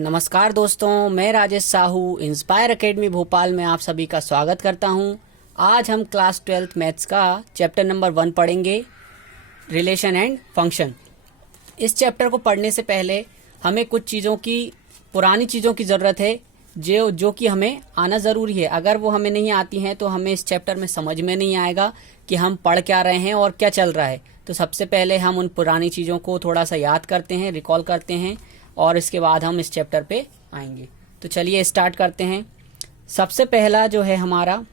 नमस्कार दोस्तों, मैं राजेश साहू इंस्पायर एकेडमी भोपाल में आप सभी का स्वागत करता हूं। आज हम क्लास 12th मैथ्स का चैप्टर नंबर 1 पढ़ेंगे, रिलेशन एंड फंक्शन। इस चैप्टर को पढ़ने से पहले हमें कुछ चीज़ों की, पुरानी चीज़ों की ज़रूरत है जो कि हमें आना ज़रूरी है। अगर वो हमें नहीं आती हैं तो हमें इस चैप्टर में समझ में नहीं आएगा कि हम पढ़ क्या रहे हैं और क्या चल रहा है। तो सबसे पहले हम उन पुरानी चीज़ों को थोड़ा सा याद करते हैं, रिकॉल करते हैं और इसके बाद हम इस चैप्टर पे आएंगे। तो चलिए स्टार्ट करते हैं। सबसे पहला जो है हमारा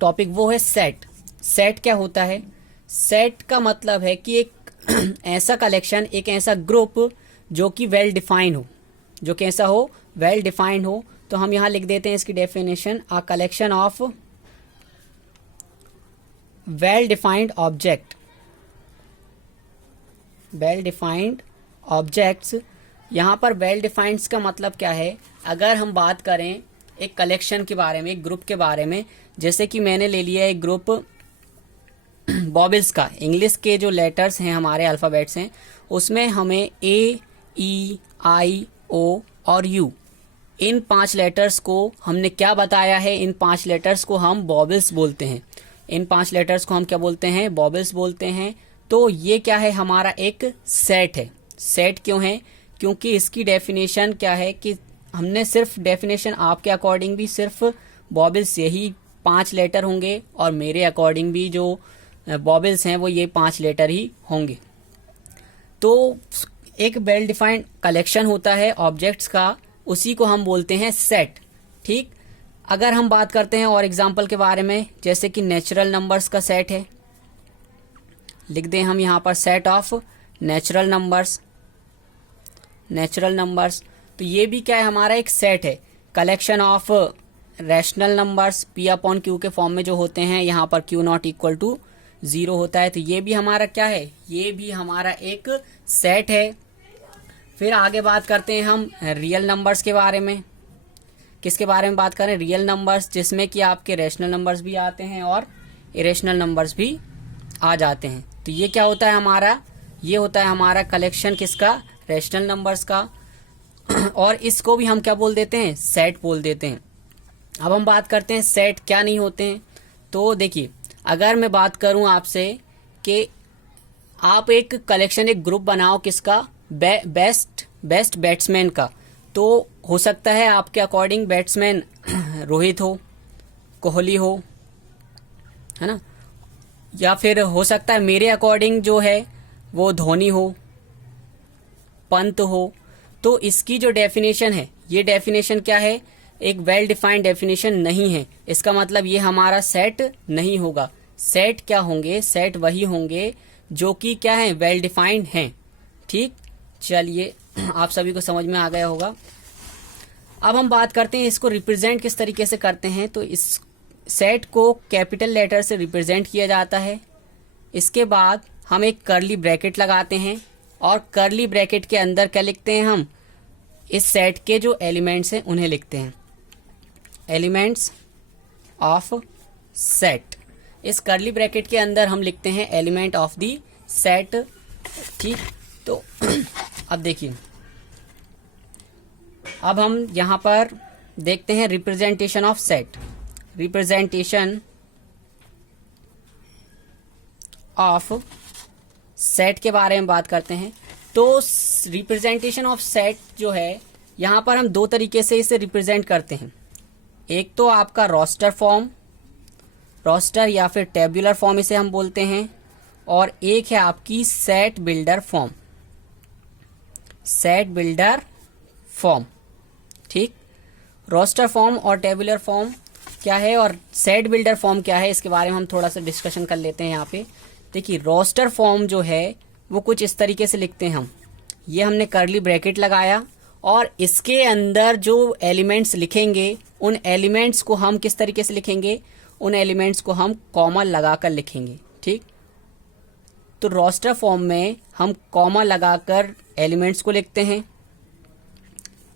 टॉपिक वो है सेट। सेट क्या होता है? सेट का मतलब है कि एक ऐसा कलेक्शन, एक ऐसा ग्रुप जो कि वेल डिफाइन हो, जो कैसा हो, वेल डिफाइंड हो। तो हम यहाँ लिख देते हैं इसकी definition, a collection of well defined object, well defined objects. यहाँ पर वेल डिफाइंड का मतलब क्या है? अगर हम बात करें एक कलेक्शन के बारे में, एक ग्रुप के बारे में, जैसे कि मैंने ले लिया एक ग्रुप बॉबल्स का, इंग्लिश के जो लेटर्स हैं, हमारे अल्फ़ाबेट्स हैं, उसमें हमें ए, ई, आई, ओ और यू, इन 5 लेटर्स को हमने क्या बताया है? इन 5 लेटर्स को हम बॉबल्स बोलते हैं। इन 5 लेटर्स को हम क्या बोलते हैं? बॉबल्स बोलते हैं। तो ये क्या है? हमारा एक सेट है। सेट क्यों है? क्योंकि इसकी डेफिनेशन क्या है कि हमने सिर्फ डेफिनेशन आपके अकॉर्डिंग भी सिर्फ बॉबल्स यही 5 लेटर होंगे और मेरे अकॉर्डिंग भी जो बॉबल्स हैं वो ये 5 लेटर ही होंगे। तो एक वेल डिफाइंड कलेक्शन होता है ऑब्जेक्ट्स का, उसी को हम बोलते हैं सेट। ठीक, अगर हम बात करते हैं और एग्जांपल के बारे में, जैसे कि नेचुरल नंबर्स का सेट है, लिख दें हम यहाँ पर set of natural numbers. Natural numbers, तो ये भी क्या है? हमारा एक सेट है। Collection of rational numbers P upon Q के फॉर्म में जो होते हैं, यहाँ पर क्यू नॉट इक्वल टू 0 होता है, तो ये भी हमारा क्या है? ये भी हमारा एक सेट है। फिर आगे बात करते हैं हम रियल नंबर्स के बारे में। किसके बारे में बात करें? रियल नंबर्स, जिसमें कि आपके रैशनल नंबर्स भी आते हैं और इरेशनल नंबर्स भी आ जाते हैं। तो ये क्या होता है हमारा? ये होता है हमारा कलेक्शन किसका? रैशनल नंबर्स का। और इसको भी हम क्या बोल देते हैं? सेट बोल देते हैं। अब हम बात करते हैं सेट क्या नहीं होते हैं। तो देखिए, अगर मैं बात करूं आपसे कि आप एक कलेक्शन, एक ग्रुप बनाओ किसका? बेस्ट बैट्समैन का, तो हो सकता है आपके अकॉर्डिंग बैट्समैन रोहित हो, कोहली हो, है ना, या फिर हो सकता है मेरे अकॉर्डिंग जो है वो धोनी हो, पंत हो। तो इसकी जो डेफिनेशन है, ये डेफिनेशन क्या है? एक वेल डिफाइंड डेफिनेशन नहीं है। इसका मतलब ये हमारा सेट नहीं होगा। सेट क्या होंगे? सेट वही होंगे जो कि क्या है? वेल डिफाइंड हैं। ठीक, चलिए आप सभी को समझ में आ गया होगा। अब हम बात करते हैं इसको रिप्रेजेंट किस तरीके से करते हैं। तो इस सेट को कैपिटल लेटर से रिप्रेजेंट किया जाता है। इसके बाद हम एक कर्ली ब्रैकेट लगाते हैं और कर्ली ब्रैकेट के अंदर क्या लिखते हैं? हम इस सेट के जो एलिमेंट्स हैं उन्हें लिखते हैं, एलिमेंट्स ऑफ सेट। इस कर्ली ब्रैकेट के अंदर हम लिखते हैं एलिमेंट ऑफ दी सेट। ठीक, तो अब देखिए, अब हम यहां पर देखते हैं representation of set. Representation of set के बारे में बात करते हैं। तो रिप्रेजेंटेशन ऑफ सेट जो है, यहाँ पर हम 2 तरीके से इसे रिप्रेजेंट करते हैं। एक तो आपका रोस्टर फॉर्म, रोस्टर या फिर टेबुलर फॉर्म इसे हम बोलते हैं, और एक है आपकी set builder form, set builder form. ठीक, रोस्टर फॉर्म और टेबुलर फॉर्म क्या है और सेट बिल्डर फॉर्म क्या है, इसके बारे में हम थोड़ा सा डिस्कशन कर लेते हैं यहाँ पे। देखिए, रोस्टर फॉर्म जो है वो कुछ इस तरीके से लिखते हैं हम। ये हमने कर्ली ब्रैकेट लगाया और इसके अंदर जो एलिमेंट्स लिखेंगे, उन एलिमेंट्स को हम किस तरीके से लिखेंगे? उन एलिमेंट्स को हम कॉमा लगाकर लिखेंगे। ठीक, तो रोस्टर फॉर्म में हम कॉमा लगाकर एलिमेंट्स को लिखते हैं।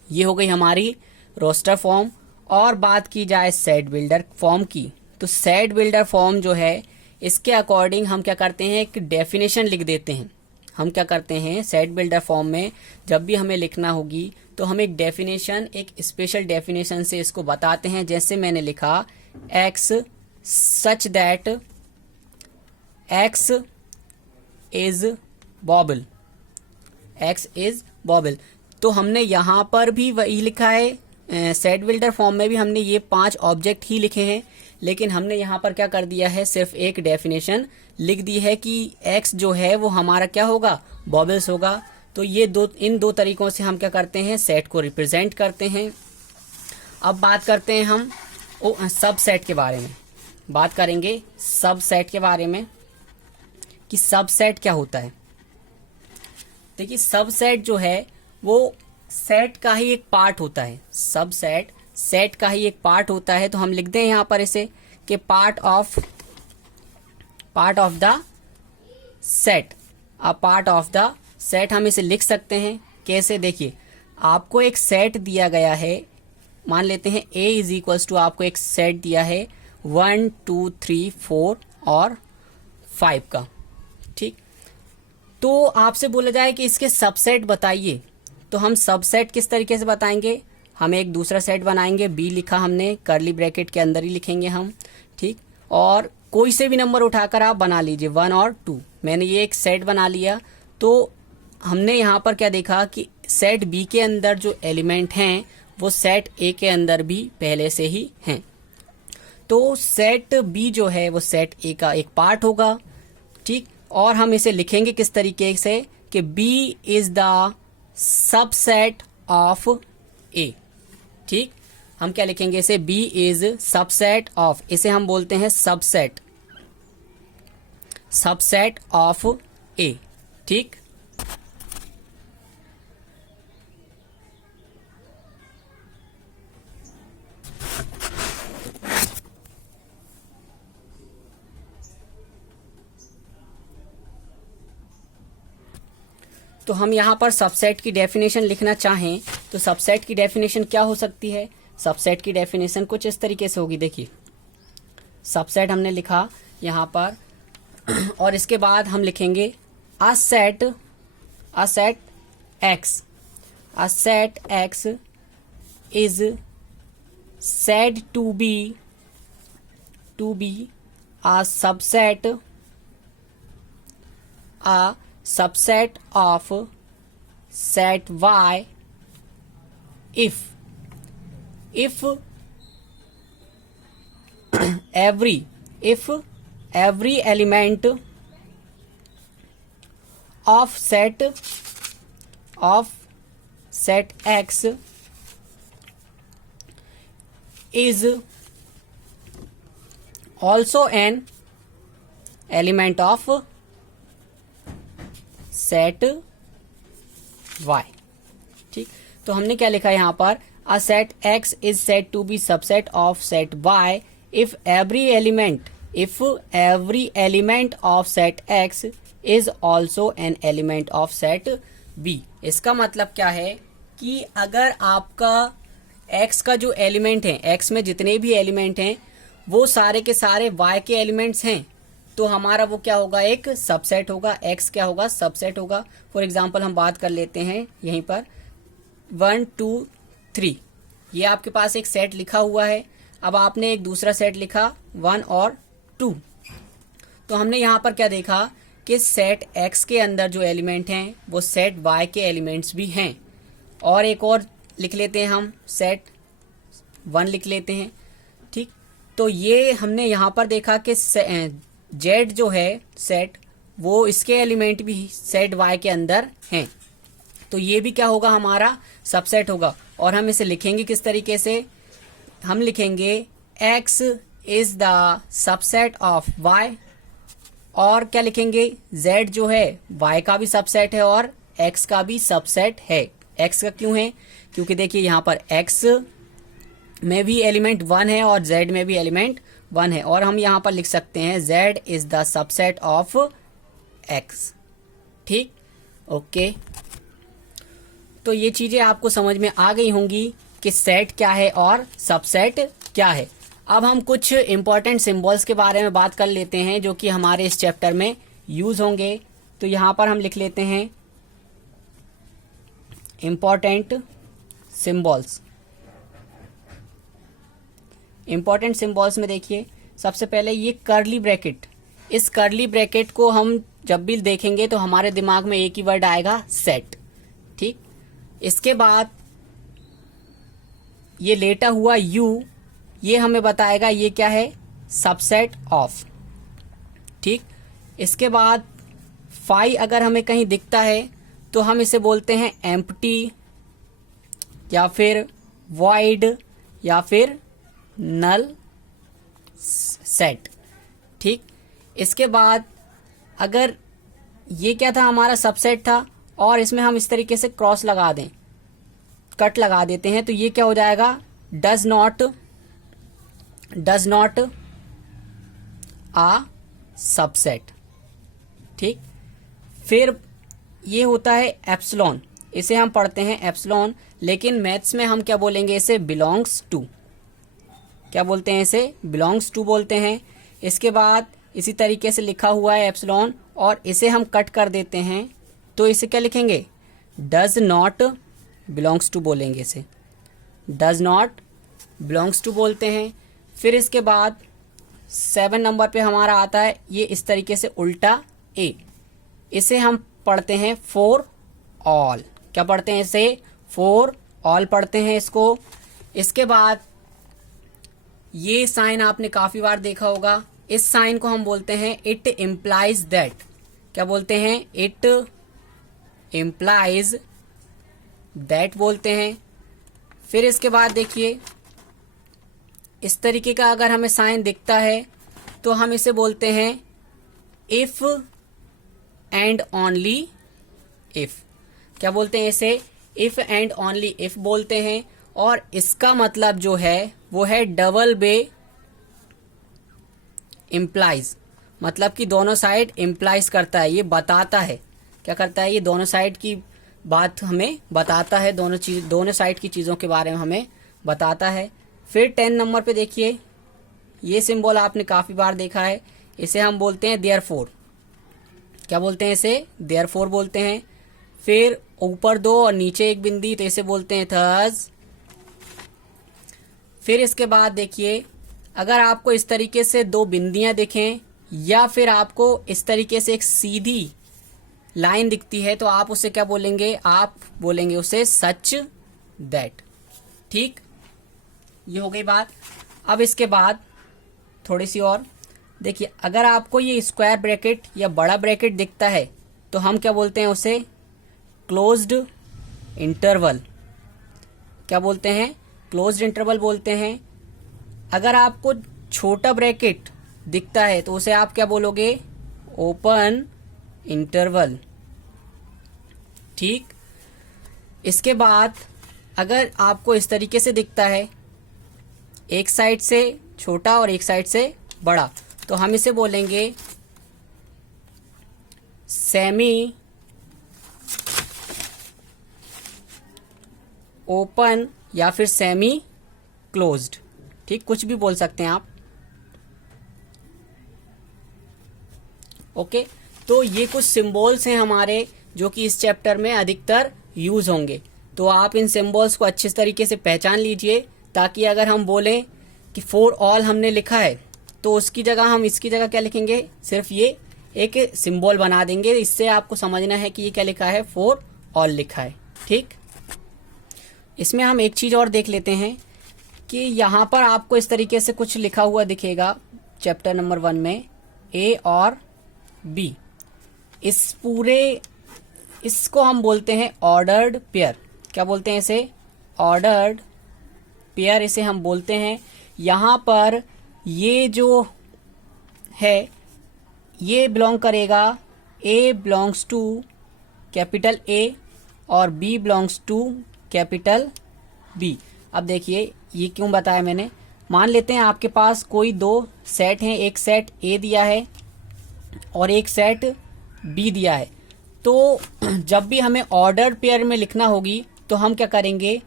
ये हो गई हमारी रोस्टर फॉर्म। और बात की जाए सेट बिल्डर फॉर्म की, तो सेट बिल्डर फॉर्म जो है, इसके अकॉर्डिंग हम क्या करते हैं? एक डेफिनेशन लिख देते हैं। हम क्या करते हैं सेट बिल्डर फॉर्म में जब भी हमें लिखना होगी तो हम एक डेफिनेशन, एक स्पेशल डेफिनेशन से इसको बताते हैं। जैसे मैंने लिखा X such that X is bauble, X is bauble. तो हमने यहाँ पर भी वही लिखा है, सेट बिल्डर फॉर्म में भी हमने ये 5 ऑब्जेक्ट ही लिखे हैं, लेकिन हमने यहाँ पर क्या कर दिया है, सिर्फ एक डेफिनेशन लिख दी है कि x जो है वो हमारा क्या होगा, बॉबल्स होगा। तो ये इन दो तरीकों से हम क्या करते हैं, सेट को रिप्रेजेंट करते हैं। अब बात करते हैं हम सब सेट के बारे में, बात करेंगे सब सेट के बारे में कि सब सेट क्या होता है। देखिए सब सेट जो है वो सेट का ही एक पार्ट होता है, सब सेट सेट का ही एक पार्ट होता है। तो हम लिख दें यहाँ पर इसे कि part of the set, a part of the set हम इसे लिख सकते हैं। कैसे, देखिए आपको एक सेट दिया गया है, मान लेते हैं a इज इक्वल्स टू, आपको एक सेट दिया है 1 2 3 4 और 5 का, ठीक। तो आपसे बोला जाए कि इसके सबसेट बताइए, तो हम सबसेट किस तरीके से बताएंगे, हम एक दूसरा सेट बनाएंगे, b लिखा हमने कर्ली ब्रैकेट के अंदर ही लिखेंगे हम, ठीक। और कोई से भी नंबर उठाकर आप बना लीजिए 1 और 2, मैंने ये एक सेट बना लिया। तो हमने यहाँ पर क्या देखा कि सेट बी के अंदर जो एलिमेंट हैं वो सेट ए के अंदर भी पहले से ही हैं। तो सेट बी जो है वो सेट ए का एक पार्ट होगा, ठीक। और हम इसे लिखेंगे किस तरीके से कि B is the subset of A, ठीक। हम क्या लिखेंगे इसे, बी इज सबसेट ऑफ, इसे हम बोलते हैं सबसेट, सबसेट ऑफ ए, ठीक। तो हम यहाँ पर सबसेट की डेफिनेशन लिखना चाहें तो सबसेट की डेफिनेशन क्या हो सकती है, सबसेट की डेफिनेशन कुछ इस तरीके से होगी। देखिए सबसेट हमने लिखा यहाँ पर और इसके बाद हम लिखेंगे a set x, a set x is said to be a subset of set Y if every element of set X is also an element of set Y, ठीक। तो हमने क्या लिखा यहाँ पर, a set X is said to be subset of set Y if every element of set X is also an element of set B। इसका मतलब क्या है कि अगर आपका x का जो एलिमेंट है, x में जितने भी एलिमेंट हैं वो सारे के सारे y के एलिमेंट्स हैं, तो हमारा वो क्या होगा, एक सबसेट होगा, x क्या होगा, सबसेट होगा। फॉर एग्जांपल हम बात कर लेते हैं यहीं पर 1 2 3, ये आपके पास एक सेट लिखा हुआ है। अब आपने एक दूसरा सेट लिखा 1 और 2, तो हमने यहाँ पर क्या देखा कि सेट x के अंदर जो एलिमेंट हैं वो सेट y के एलिमेंट्स भी हैं। और एक और लिख लेते हैं, हम सेट 1 लिख लेते हैं, ठीक। तो ये हमने यहाँ पर देखा कि z जो है सेट, वो इसके एलिमेंट भी सेट y के अंदर हैं, तो ये भी क्या होगा, हमारा सबसेट होगा। और हम इसे लिखेंगे किस तरीके से, हम लिखेंगे x is the subset of y, और क्या लिखेंगे, z जो है y का भी सबसेट है और x का भी सबसेट है। x का क्यों है, क्योंकि देखिए यहाँ पर x में भी एलिमेंट 1 है और z में भी एलिमेंट 1 है, और हम यहाँ पर लिख सकते हैं z is the subset of x, ठीक, ओके। तो ये चीजें आपको समझ में आ गई होंगी कि सेट क्या है और सबसेट क्या है। अब हम कुछ इंपॉर्टेंट सिंबल्स के बारे में बात कर लेते हैं जो कि हमारे इस चैप्टर में यूज होंगे। तो यहां पर हम लिख लेते हैं इंपॉर्टेंट सिंबल्स। इंपॉर्टेंट सिंबल्स में देखिए सबसे पहले ये कर्ली ब्रैकेट, इस कर्ली ब्रैकेट को हम जब भी देखेंगे तो हमारे दिमाग में एक ही वर्ड आएगा, सेट। ठीक, इसके बाद ये लेटा हुआ यू, ये हमें बताएगा ये क्या है, सबसेट ऑफ। ठीक, इसके बाद फाई अगर हमें कहीं दिखता है तो हम इसे बोलते हैं एम्प्टी या फिर वॉइड या फिर नल सेट। ठीक, इसके बाद अगर ये क्या था, हमारा सबसेट था और इसमें हम इस तरीके से क्रॉस लगा दें, कट लगा देते हैं, तो ये क्या हो जाएगा, डज नॉट आ सबसेट। ठीक, फिर ये होता है एप्सिलॉन, इसे हम पढ़ते हैं एप्सिलॉन, लेकिन मैथ्स में हम क्या बोलेंगे, इसे बिलोंग्स टू। क्या बोलते हैं, इसे बिलोंग्स टू बोलते हैं। इसके बाद इसी तरीके से लिखा हुआ है एप्सिलॉन, और इसे हम कट कर देते हैं तो इसे क्या लिखेंगे, डज नॉट बिलोंग्स टू बोलेंगे, इसे डज नॉट बिलोंग्स टू बोलते हैं। फिर इसके बाद 7 नंबर पे हमारा आता है ये इस तरीके से उल्टा ए, इसे हम पढ़ते हैं फॉर ऑल। क्या पढ़ते हैं, इसे फॉर ऑल पढ़ते हैं इसको। इसके बाद ये साइन आपने काफी बार देखा होगा, इस साइन को हम बोलते हैं इट इम्प्लाइज दैट। क्या बोलते हैं, इट इम्प्लाइज दैट बोलते हैं। फिर इसके बाद देखिए इस तरीके का अगर हमें साइन दिखता है तो हम इसे बोलते हैं इफ एंड ओनली इफ। क्या बोलते हैं इसे, इफ एंड ओनली इफ बोलते हैं। और इसका मतलब जो है वो है डबल बे इम्प्लाइज, मतलब कि दोनों साइड इम्प्लाइज करता है, ये बताता है। क्या करता है, ये दोनों साइड की बात हमें बताता है, दोनों साइड की चीज़ों के बारे में हमें बताता है। फिर 10 नंबर पे देखिए ये सिंबल आपने काफ़ी बार देखा है, इसे हम बोलते हैं देयरफॉर। क्या बोलते हैं इसे, देयरफॉर बोलते हैं। फिर ऊपर 2 और नीचे 1 बिंदी, तो इसे बोलते हैं थर्स। फिर इसके बाद देखिए अगर आपको इस तरीके से 2 बिंदियां दिखें या फिर आपको इस तरीके से एक सीधी लाइन दिखती है तो आप उसे क्या बोलेंगे, आप बोलेंगे उसे सच दैट। ठीक, ये हो गई बात। अब इसके बाद थोड़ी सी और देखिए, अगर आपको ये स्क्वायर ब्रैकेट या बड़ा ब्रैकेट दिखता है तो हम क्या बोलते हैं उसे, क्लोज्ड इंटरवल। क्या बोलते हैं, क्लोज्ड इंटरवल बोलते हैं। अगर आपको छोटा ब्रैकेट दिखता है तो उसे आप क्या बोलोगे, ओपन इंटरवल। ठीक, इसके बाद अगर आपको इस तरीके से दिखता है, एक साइड से छोटा और एक साइड से बड़ा, तो हम इसे बोलेंगे सेमी ओपन या फिर सेमी क्लोज्ड। ठीक, कुछ भी बोल सकते हैं आप। ओके, तो ये कुछ सिंबल्स हैं हमारे जो कि इस चैप्टर में अधिकतर यूज होंगे। तो आप इन सिंबल्स को अच्छे तरीके से पहचान लीजिए, ताकि अगर हम बोलें कि फॉर ऑल हमने लिखा है तो उसकी जगह हम इसकी जगह क्या लिखेंगे, सिर्फ ये एक सिंबल बना देंगे। इससे आपको समझना है कि ये क्या लिखा है, फॉर ऑल लिखा है। ठीक, इसमें हम एक चीज और देख लेते हैं कि यहाँ पर आपको इस तरीके से कुछ लिखा हुआ दिखेगा चैप्टर नंबर 1 में, ए और बी। इसको हम बोलते हैं ऑर्डर्ड पेयर। क्या बोलते हैं इसे, ऑर्डर्ड पेयर इसे हम बोलते हैं। यहाँ पर ये जो है ये बिलोंग करेगा, A belongs to capital A और B belongs to capital B. अब देखिए ये क्यों बताया मैंने, मान लेते हैं आपके पास कोई 2 सेट हैं, एक सेट ए दिया है और एक सेट बी दिया है। तो जब भी हमें ऑर्डर पेयर में लिखना होगी तो हम क्या करेंगे,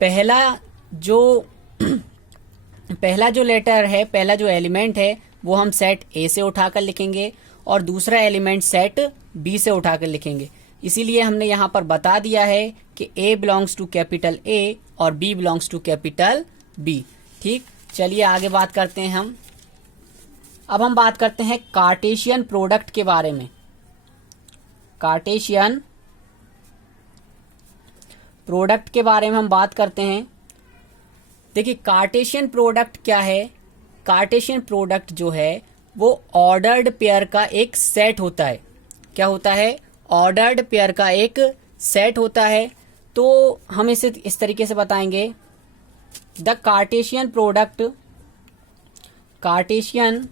पहला जो लेटर है, पहला जो एलिमेंट है वो हम सेट ए से उठाकर लिखेंगे और दूसरा एलिमेंट सेट बी से उठा कर लिखेंगे। इसीलिए हमने यहाँ पर बता दिया है कि A belongs to capital A और B belongs to capital B. ठीक, चलिए आगे बात करते हैं हम। अब हम बात करते हैं कार्टेशियन प्रोडक्ट के बारे में। कार्टेशियन प्रोडक्ट के बारे में हम बात करते हैं। देखिए कार्टेशियन प्रोडक्ट क्या है। कार्टेशियन प्रोडक्ट जो है वो ऑर्डर्ड पेयर का एक सेट होता है। क्या होता है? ऑर्डर्ड पेयर का एक सेट होता है। तो हम इसे इस तरीके से बताएंगे, the Cartesian product, Cartesian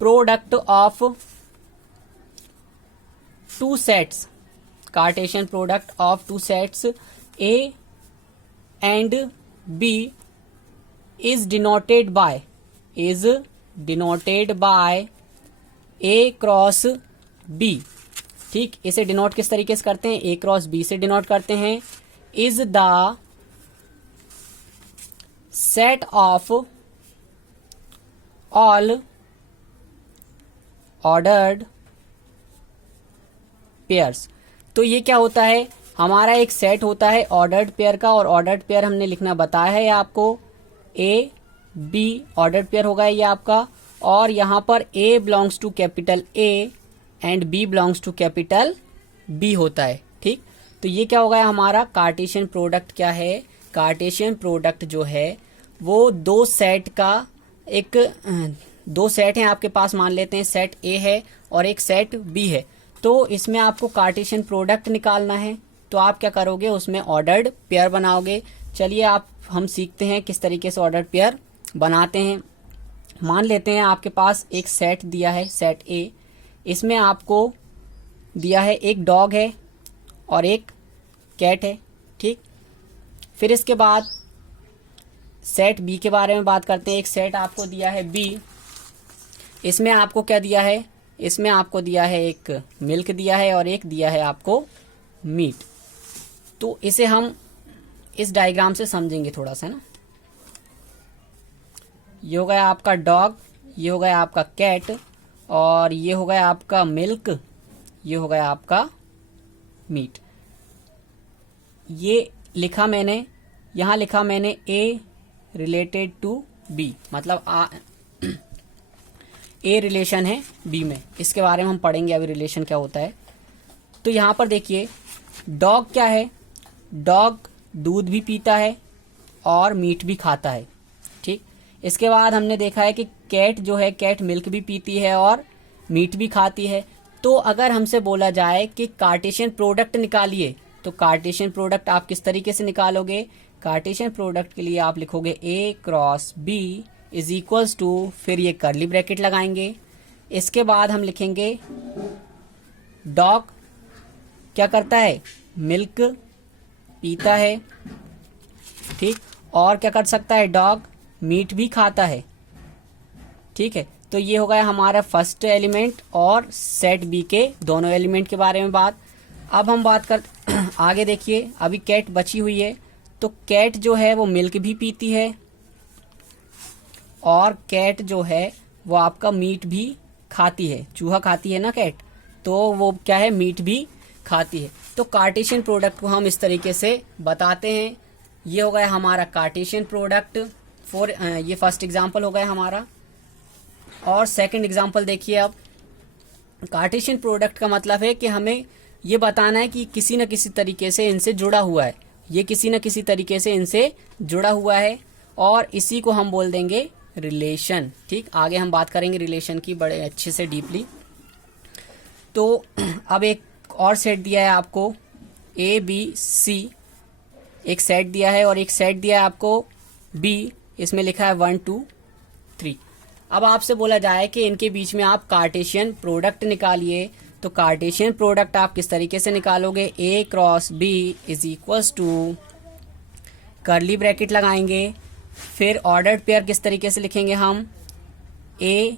product of two sets, Cartesian product of two sets A and B is denoted by A cross B। ठीक, इसे डिनोट किस तरीके से करते हैं? A क्रॉस B से डिनोट करते हैं। Is the set of all ordered pairs. तो ये क्या होता है? हमारा एक सेट होता है ऑर्डर्ड पेयर का, और ऑर्डर्ड पेयर हमने लिखना बताया है आपको। ए बी ऑर्डर्ड पेयर होगा ये आपका, और यहाँ पर A belongs to capital A and B belongs to capital B होता है। ठीक, तो ये क्या होगा हमारा कार्टेशियन प्रोडक्ट। क्या है? कार्टेशियन प्रोडक्ट जो है वो दो सेट का एक, दो सेट हैं आपके पास, मान लेते हैं सेट ए है और एक सेट बी है। तो इसमें आपको कार्टेशियन प्रोडक्ट निकालना है। तो आप क्या करोगे? उसमें ऑर्डर्ड पेयर बनाओगे। चलिए हम सीखते हैं किस तरीके से ऑर्डर्ड पेयर बनाते हैं। मान लेते हैं आपके पास एक सेट दिया है, सेट ए। इसमें आपको दिया है एक डॉग है और एक कैट है। ठीक, फिर इसके बाद सेट बी के बारे में बात करते हैं। एक सेट आपको दिया है बी, इसमें आपको क्या दिया है? इसमें आपको दिया है एक मिल्क दिया है और एक दिया है आपको मीट। तो इसे हम इस डायग्राम से समझेंगे थोड़ा सा ना। ये हो गया आपका डॉग, ये हो गया आपका कैट, और ये हो गया आपका मिल्क, ये हो गया आपका मीट। ये लिखा मैंने, यहां लिखा मैंने ए रिलेटेड टू बी, मतलब ए रिलेशन है बी में। इसके बारे में हम पढ़ेंगे अभी रिलेशन क्या होता है। तो यहां पर देखिए डॉग क्या है? डॉग दूध भी पीता है और मीट भी खाता है। ठीक, इसके बाद हमने देखा है कि कैट जो है, कैट मिल्क भी पीती है और मीट भी खाती है। तो अगर हमसे बोला जाए कि कार्टेशियन प्रोडक्ट निकालिए, तो कार्टेशियन प्रोडक्ट आप किस तरीके से निकालोगे? कार्टेशियन प्रोडक्ट के लिए आप लिखोगे A cross B is equals to, फिर ये कर्ली ब्रैकेट लगाएंगे। इसके बाद हम लिखेंगे डॉग क्या करता है? मिल्क पीता है। ठीक, और क्या कर सकता है? डॉग मीट भी खाता है। ठीक है, तो ये हो गया हमारा फर्स्ट एलिमेंट और सेट बी के दोनों एलिमेंट के बारे में बात। अब हम बात कर आगे देखिए, अभी कैट बची हुई है। तो कैट जो है वो मिल्क भी पीती है और कैट जो है वो आपका मीट भी खाती है। चूहा खाती है ना कैट, तो वो क्या है? मीट भी खाती है। तो कार्टेशियन प्रोडक्ट को हम इस तरीके से बताते हैं। ये हो गया हमारा कार्टेशियन प्रोडक्ट ये फर्स्ट एग्जांपल हो गया हमारा। और सेकंड एग्जांपल देखिए। अब कार्टेशियन प्रोडक्ट का मतलब है कि हमें ये बताना है कि किसी न किसी तरीके से इनसे जुड़ा हुआ है, ये किसी न किसी तरीके से इनसे जुड़ा हुआ है, और इसी को हम बोल देंगे रिलेशन। ठीक, आगे हम बात करेंगे रिलेशन की बड़े अच्छे से डीपली। तो अब एक और सेट दिया है आपको ए बी सी, एक सेट दिया है, और एक सेट दिया है आपको बी, इसमें लिखा है 1 2 3। अब आपसे बोला जाए कि इनके बीच में आप कार्टेशियन प्रोडक्ट निकालिए, तो कार्टेशियन प्रोडक्ट आप किस तरीके से निकालोगे? A cross B is equals to, curly bracket लगाएंगे। फिर ऑर्डर्ड पेयर किस तरीके से लिखेंगे हम? ए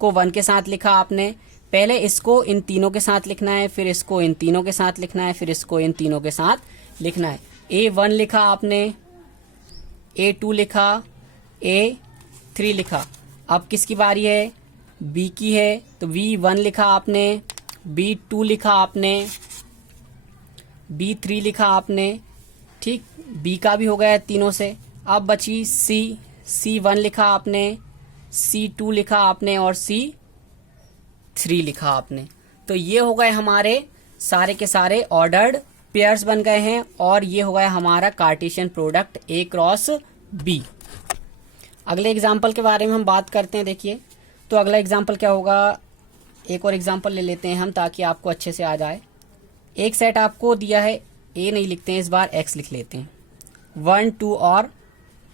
को 1 के साथ लिखा आपने, पहले इसको इन तीनों के साथ लिखना है, फिर इसको इन तीनों के साथ लिखना है, फिर इसको इन तीनों के साथ लिखना है। A1 लिखा आपने, A2 लिखा, A3 लिखा। अब किसकी बारी है? बी की है तो V1 लिखा आपने, B2 लिखा आपने, B3 लिखा आपने, ठीक। बी का भी हो गया तीनों से। अब बची C1 लिखा आपने, C2 लिखा आपने और C3 लिखा आपने। तो ये हो गए हमारे सारे के सारे ऑर्डर्ड पेयर्स बन गए हैं और ये हो गया हमारा Cartesian product A cross B। अगले एग्जाम्पल के बारे में हम बात करते हैं। देखिए तो अगला एग्जाम्पल क्या होगा, एक और एग्जाम्पल ले लेते हैं हम ताकि आपको अच्छे से आ जाए। एक सेट आपको दिया है, A नहीं लिखते हैं इस बार, X लिख लेते हैं। 1, 2 और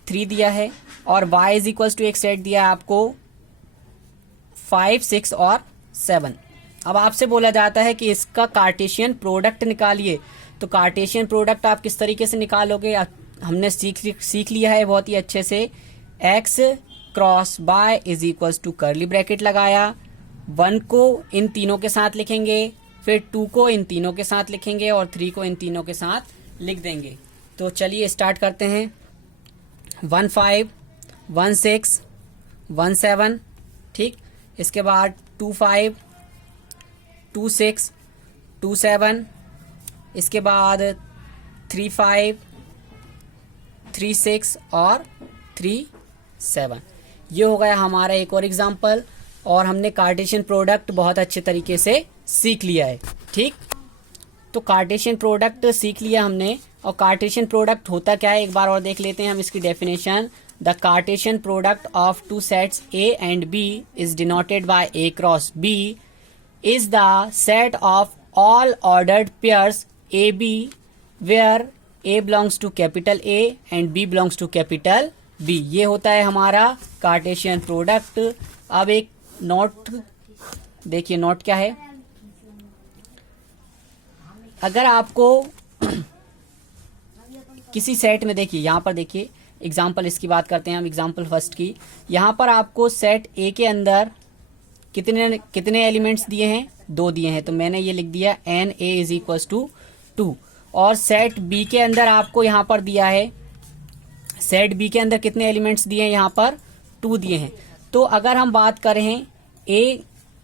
3 दिया है और Y इज इक्वल टू एक सेट दिया है आपको 5, 6 और 7। अब आपसे बोला जाता है कि इसका कार्टेशियन प्रोडक्ट निकालिए। तो कार्टेशियन प्रोडक्ट आप किस तरीके से निकालोगे, हमने सीख लिया है बहुत ही अच्छे से। X cross Y is equal to curly bracket लगाया, 1 को इन तीनों के साथ लिखेंगे, फिर 2 को इन तीनों के साथ लिखेंगे और 3 को इन तीनों के साथ लिख देंगे। तो चलिए स्टार्ट करते हैं। 1, 5, 1, 6, 1, 7, ठीक। इसके बाद 2, 5, 2, 6, 2, 7, इसके बाद 3, 5, 3, 6 और 3, 7। ये हो गया हमारा एक और एग्जाम्पल और हमने कार्टेशियन प्रोडक्ट बहुत अच्छे तरीके से सीख लिया है, ठीक। तो कार्टेशियन प्रोडक्ट सीख लिया हमने। और कार्टेशियन प्रोडक्ट होता क्या है एक बार और देख लेते हैं हम इसकी definition. The Cartesian product of two sets A and B is denoted by A cross B is the set of all ordered pairs AB where A belongs to capital A and B belongs to capital B। ये होता है हमारा Cartesian product. अब एक note देखिए, note क्या है। अगर आपको किसी सेट में, देखिए यहाँ पर देखिए एग्जाम्पल इसकी बात करते हैं हम, एग्जाम्पल फर्स्ट की। यहाँ पर आपको सेट A के अंदर कितने एलिमेंट्स दिए हैं, 2 दिए हैं। तो मैंने ये लिख दिया NA इज इक्वल टू 2। और सेट B के अंदर आपको यहाँ पर दिया है, सेट B के अंदर कितने एलिमेंट्स दिए हैं, यहाँ पर 2 दिए हैं। तो अगर हम बात करें A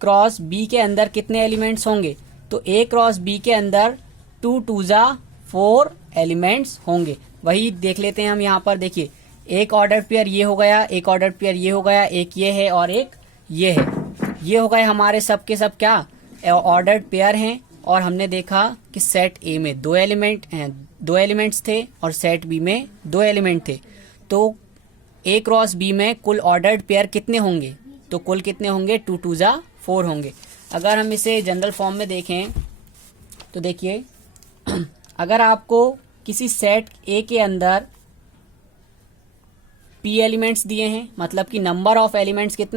क्रॉस B के अंदर कितने एलिमेंट्स होंगे, तो A क्रॉस B के अंदर 2 2 जा 4 एलिमेंट्स होंगे। वही देख लेते हैं हम यहाँ पर। देखिए एक ऑर्डर पेयर ये हो गया, एक ऑर्डर पेयर ये हो गया, एक ये है और एक ये है। ये हो गए हमारे सब के सब क्या ऑर्डर्ड पेयर हैं। और हमने देखा कि सेट A में 2 एलिमेंट्स थे और सेट B में 2 एलिमेंट थे। तो A क्रॉस B में कुल ऑर्डर्ड पेयर कितने होंगे, तो कुल कितने होंगे, 2 2 जा 4 होंगे। अगर हम इसे जनरल फॉर्म में देखें तो देखिए अगर आपको किसी सेट A के अंदर P एलिमेंट्स दिए हैं, मतलब कि नंबर ऑफ एलिमेंट्स कितने